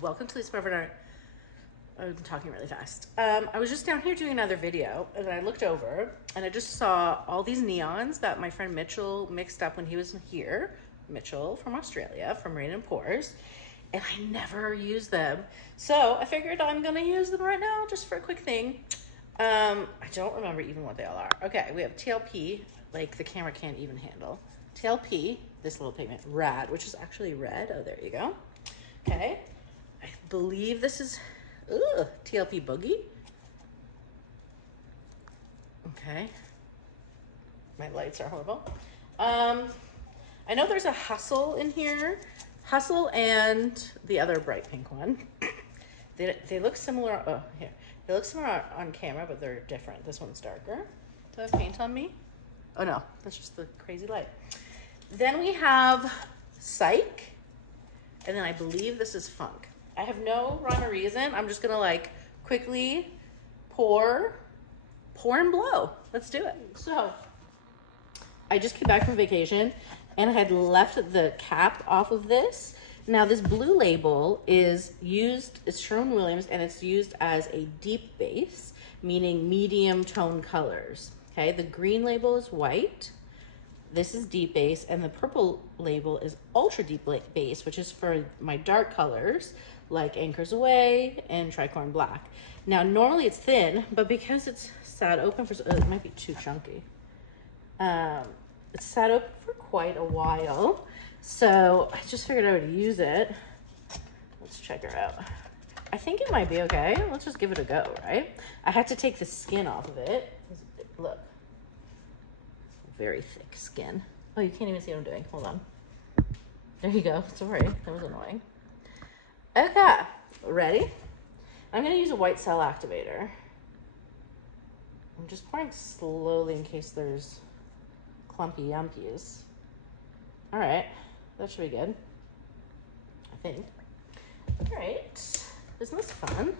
welcome to Lisa Marvin Art. I'm talking really fast. I was just down here doing another video and I looked over and I just saw all these neons that my friend Mitchell mixed up when he was here. Mitchell from Australia, from Rain and Pours, and I never use them. So I figured I'm gonna use them right now just for a quick thing. I don't remember even what they all are. Okay, we have TLP, like the camera can't even handle. TLP, this little pigment, Rad, which is actually red. Oh, there you go. Okay, I believe this is TLP Boogie. Okay, my lights are horrible. I know there's a Hustle in here. Hustle and the other bright pink one. They look similar. Oh, here. They look similar on camera, but they're different. This one's darker. Do I have paint on me? Oh no, that's just the crazy light. Then we have Psych. And then I believe this is Funk. I have no rhyme or reason. I'm just gonna like quickly pour and blow. Let's do it. So I just came back from vacation and I had left the cap off of this. Now this blue label is used, it's Sherwin-Williams, and it's used as a deep base, meaning medium tone colors. Okay, the green label is white. This is deep base, and the purple label is ultra deep base, which is for my dark colors like Anchors Away and Tricorn Black. Now normally it's thin, but because it's sat open for, it might be too chunky. It's sat open for quite a while, so I just figured I would use it. Let's check her out. I think it might be okay. Let's just give it a go, right? I had to take the skin off of it. Look, very thick skin. Oh, you can't even see what I'm doing. Hold on. There you go. Sorry, that was annoying. Okay, ready? I'm gonna use a white cell activator. I'm just pouring slowly in case there's clumpy yumpies. All right, that should be good, I think. All right, isn't this fun?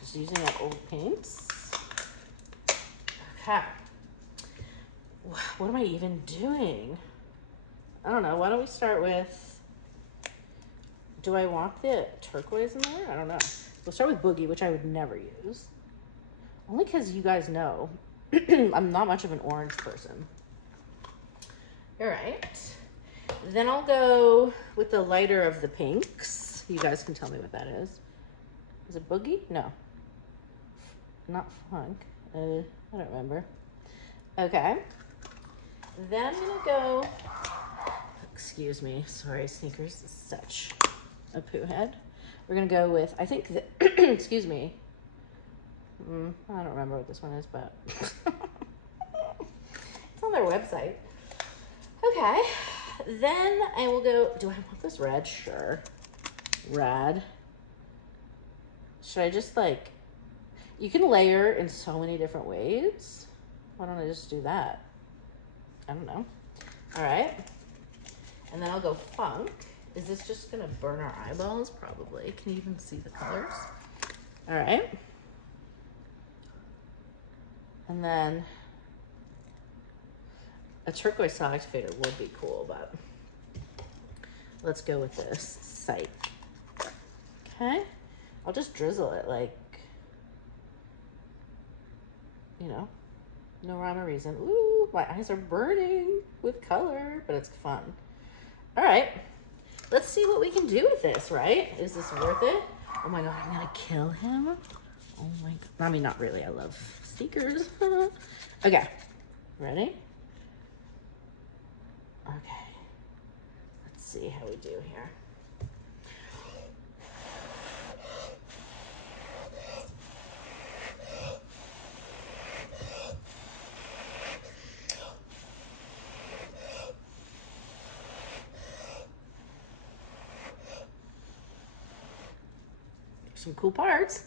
Just using up old paints. Okay. What am I even doing? I don't know. Why don't we start with, do I want the turquoise in there? I don't know. We'll start with Boogie, which I would never use. Only because you guys know I'm not much of an orange person. All right. Then I'll go with the lighter of the pinks. You guys can tell me what that is. Is it Boogie? No. Not Funk. I don't remember. Okay. Then I'm gonna go, excuse me, sorry, sneakers is such a poo head. We're gonna go with, I think, excuse me, I don't remember what this one is, but it's on their website. Okay, then I will go, do I want this red? Sure, Rad. Should I just like, you can layer in so many different ways. Why don't I just do that? I don't know. All right. And then I'll go Funk. Is this just gonna burn our eyeballs? Probably. Can you even see the colors? All right. And then a turquoise cell activator would be cool, but let's go with this Psych. Okay. I'll just drizzle it like, you know, no rhyme or reason. Ooh, my eyes are burning with color, but it's fun. All right, let's see what we can do with this, right? Is this worth it? Oh my God, I'm gonna kill him. Oh my God. I mean, not really, I love sneakers. Okay, ready? Okay, let's see how we do here. Some cool parts.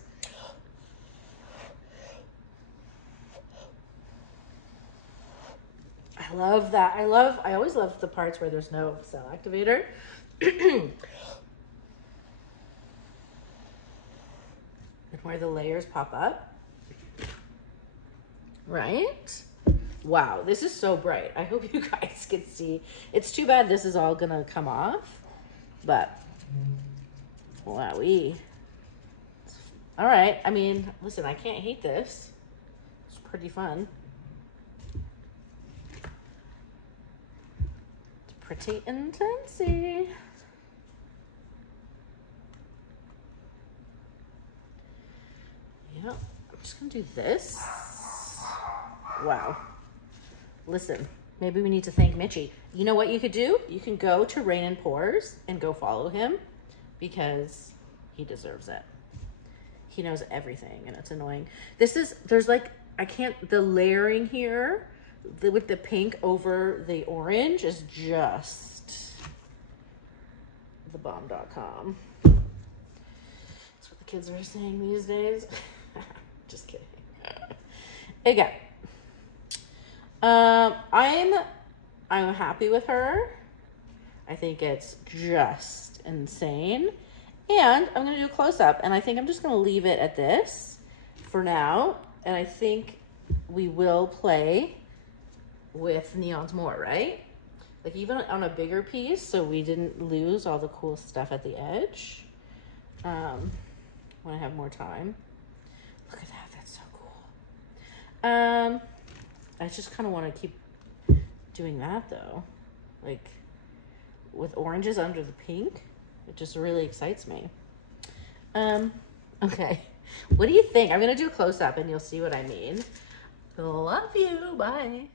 I love that. I always love the parts where there's no cell activator. And where the layers pop up. Right? Wow, this is so bright. I hope you guys can see. It's too bad this is all gonna come off, but Wowee. All right, I mean, listen, I can't hate this. It's pretty fun. It's pretty intensey. Yeah, I'm just gonna do this. Wow. Listen, maybe we need to thank Mitchie. You know what you could do? You can go to Rain and Pores and go follow him because he deserves it. He knows everything and it's annoying. There's like, I can't, the layering here with the pink over the orange is just thebomb.com. That's what the kids are saying these days. Just kidding. Again. I'm happy with her. I think it's just insane. And I'm gonna do a close-up, and I think I'm just gonna leave it at this for now. And I think we will play with neons more, right? Like even on a bigger piece, so we didn't lose all the cool stuff at the edge. When I have more time. Look at that, that's so cool. I just kind of want to keep doing that though. Like with oranges under the pink, it just really excites me. Okay, what do you think? I'm gonna do a close-up and you'll see what I mean. Love you, bye.